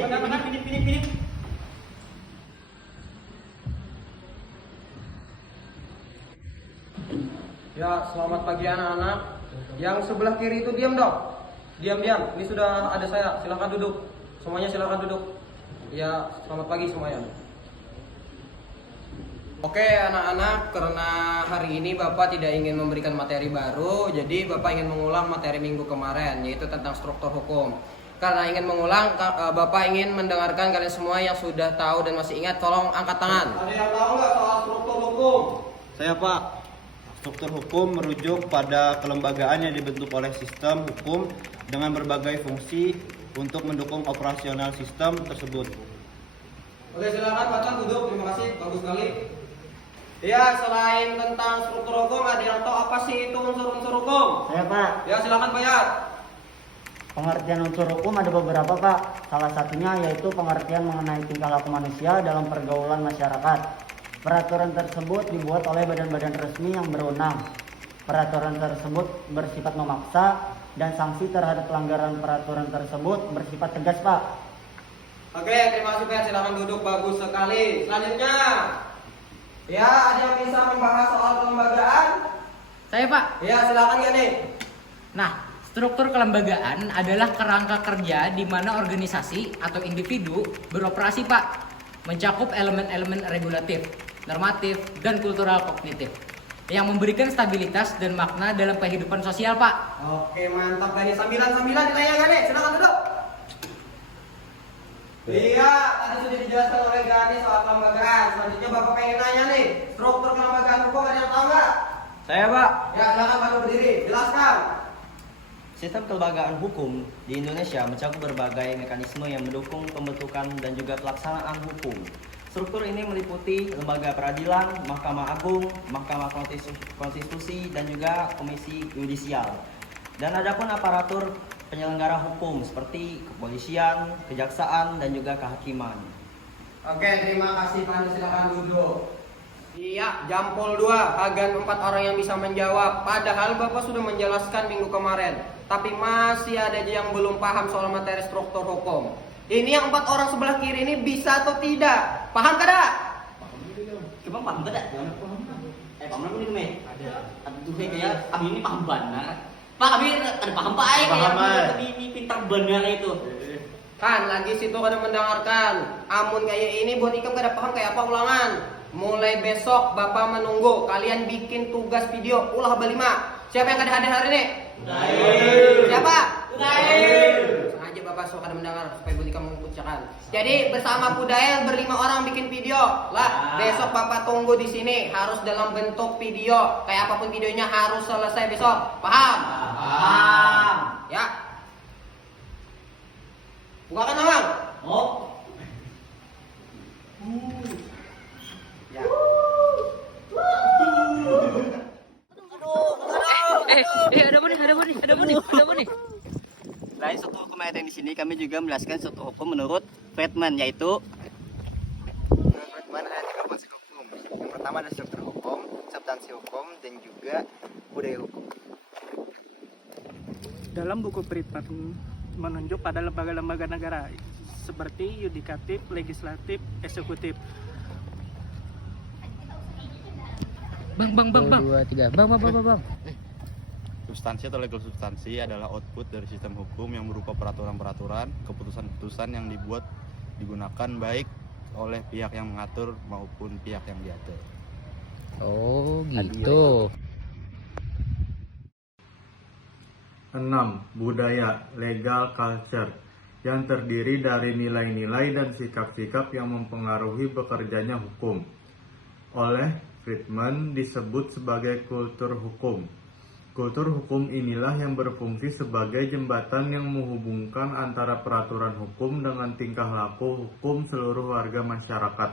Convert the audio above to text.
Pinip. Ya, selamat pagi anak-anak. Yang sebelah kiri itu diam dong. Diam. Ini sudah ada saya. Silakan duduk. Semuanya silakan duduk. Ya, selamat pagi semuanya. Oke anak-anak, karena hari ini Bapak tidak ingin memberikan materi baru, jadi Bapak ingin mengulang materi minggu kemarin, yaitu tentang struktur hukum. Karena ingin mengulang, Bapak ingin mendengarkan kalian semua yang sudah tahu dan masih ingat, tolong angkat tangan. Ada yang tahu nggak soal struktur hukum? Saya Pak. Struktur hukum merujuk pada kelembagaan yang dibentuk oleh sistem hukum dengan berbagai fungsi untuk mendukung operasional sistem tersebut. Oke, silakan Bapak duduk. Terima kasih, bagus sekali. Ya, selain tentang struktur hukum, ada yang tahu apa sih itu unsur-unsur hukum? Saya Pak. Ya, silakan Pak Yat. Pengertian unsur hukum ada beberapa Pak. Salah satunya yaitu pengertian mengenai tingkah laku manusia dalam pergaulan masyarakat. Peraturan tersebut dibuat oleh badan-badan resmi yang berwenang. Peraturan tersebut bersifat memaksa dan sanksi terhadap pelanggaran peraturan tersebut bersifat tegas Pak. Oke, terima kasih Pak Yat. Silakan duduk, bagus sekali. Selanjutnya, ya, ada yang bisa membahas soal kelembagaan? Saya Pak. Ya, silakan Gani. Nah, struktur kelembagaan adalah kerangka kerja di mana organisasi atau individu beroperasi Pak, mencakup elemen-elemen regulatif, normatif, dan kultural kognitif yang memberikan stabilitas dan makna dalam kehidupan sosial Pak. Oke, mantap Gani. Sambilan ditanya Gani. Silakan duduk. Iya, tadi sudah dijelaskan oleh Gani soal kelembagaan. Selanjutnya Bapak pengen nanya nih, struktur kelembagaan hukum ada yang tahu nggak? Saya Pak. Ya, silakan Pak berdiri. Jelaskan. Sistem kelembagaan hukum di Indonesia mencakup berbagai mekanisme yang mendukung pembentukan dan juga pelaksanaan hukum. Struktur ini meliputi lembaga peradilan, Mahkamah Agung, Mahkamah Konstitusi, dan juga Komisi Yudisial. Dan adapun aparatur penyelenggara hukum seperti kepolisian, kejaksaan, dan juga kehakiman. Oke, terima kasih Pak Andi. Silakan duduk. Iya, Jampol 2, Hagan 4 orang yang bisa menjawab. Padahal Bapak sudah menjelaskan minggu kemarin, tapi masih ada yang belum paham soal materi struktur hukum. Ini yang 4 orang sebelah kiri ini bisa atau tidak? Paham kada? Coba paham kada? Paham aku nih, Aduh, kayak kami ini paham benar. Pak, kami ada paham Pak, kami ini pintar benar itu. Kan lagi situ kada mendengarkan. Amun kayak ini buat ikam kada paham kayak apa ulangan. Mulai besok Bapak menunggu kalian bikin tugas video ulah berlima. Siapa yang kada hadir hari ini? Siapa? Sengaja Bapak suka kada mendengar supaya buat ikam mengucapkan. Jadi bersama Kudael berlima orang bikin video. Lah, besok Bapak tunggu di sini harus dalam bentuk video. Kayak apapun videonya harus selesai besok. Paham? Paham. Ya. Bukakan Bang. Oh. Ya. Ada apa nih? Selain struktur hukum yang ada di sini, kami juga menjelaskan struktur hukum menurut Friedman, yaitu Friedman ada 3 konsep hukum. Yang pertama ada struktur hukum, substansi hukum, dan juga budaya hukum. Dalam buku Friedman menunjuk pada lembaga-lembaga negara seperti yudikatif, legislatif, eksekutif. Bang. 2, 3. Bang. Substansi atau legal substansi adalah output dari sistem hukum yang berupa peraturan-peraturan, keputusan-keputusan yang digunakan baik oleh pihak yang mengatur maupun pihak yang diatur. Oh, gitu. 6. Budaya legal culture yang terdiri dari nilai-nilai dan sikap-sikap yang mempengaruhi bekerjanya hukum. Oleh Friedman disebut sebagai kultur hukum. Kultur hukum inilah yang berfungsi sebagai jembatan yang menghubungkan antara peraturan hukum dengan tingkah laku hukum seluruh warga masyarakat.